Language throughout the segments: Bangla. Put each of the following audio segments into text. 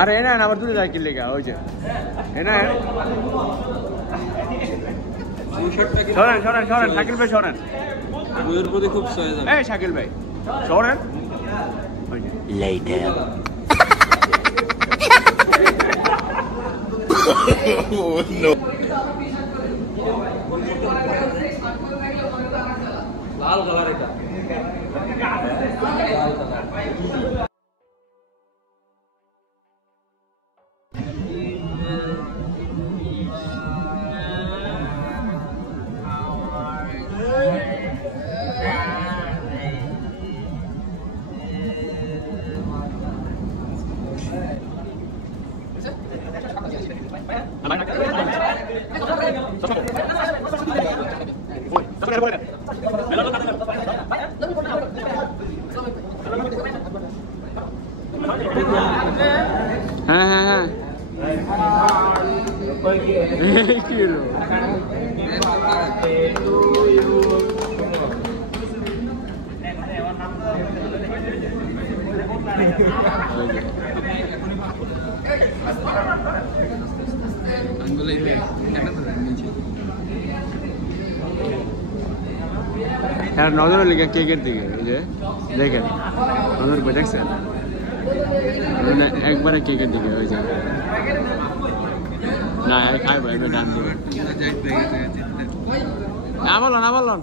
আরে এনা আবার দূরে যায় কি লেগা ওই যে এনা সরেন সরেন সরেন শাকিল ভাই সরেন বইয়ের প্রতি খুব সয়ে যাবে এই শাকিল ভাই সরেন later oh no লাল কালার এটা লাল কালার হ্যাঁ হ্যাঁ হ্যাঁ কি হলো নজর লেগে কেকের দিকে এই যে দেখেন নজর করে দেখছেন একবারে কেকের দিকে ওই যে না খাইবো এবার ডান দিবে না বলুন না বলুন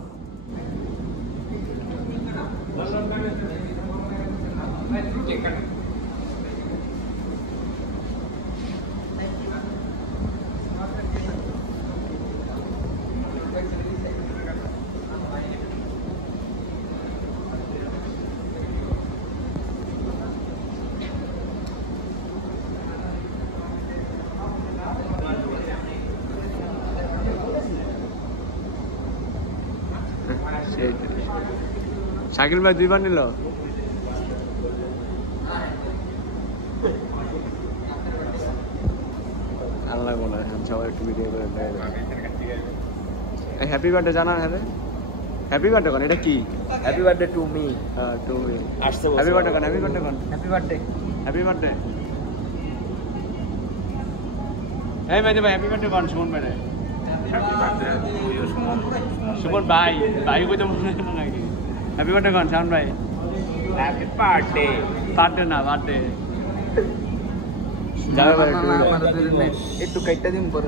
শাকিল ভাই দুইবার নিল আল্লাহ বলে সবাই একটু ভিডিও করে হ্যাপি বার্থডে জানা হ্যাপি বার্থডে কোন এটা কি হ্যাপি বার্থডে টু মি আসছে হ্যাপি বার্থডে কোন হ্যাপি বার্থডে কোন হ্যাপি বার্থডে এই ভাই হ্যাপি বার্থডে কোন সুমন ভাই হ্যাপি বার্থডে সুমন ভাই কই তো মনে হয় নাকি হ্যাপি বার্থডে কোন শাওন ভাই হ্যাপি বার্থডে না বার্থডে যাবে একটু কাইটা দিন পরে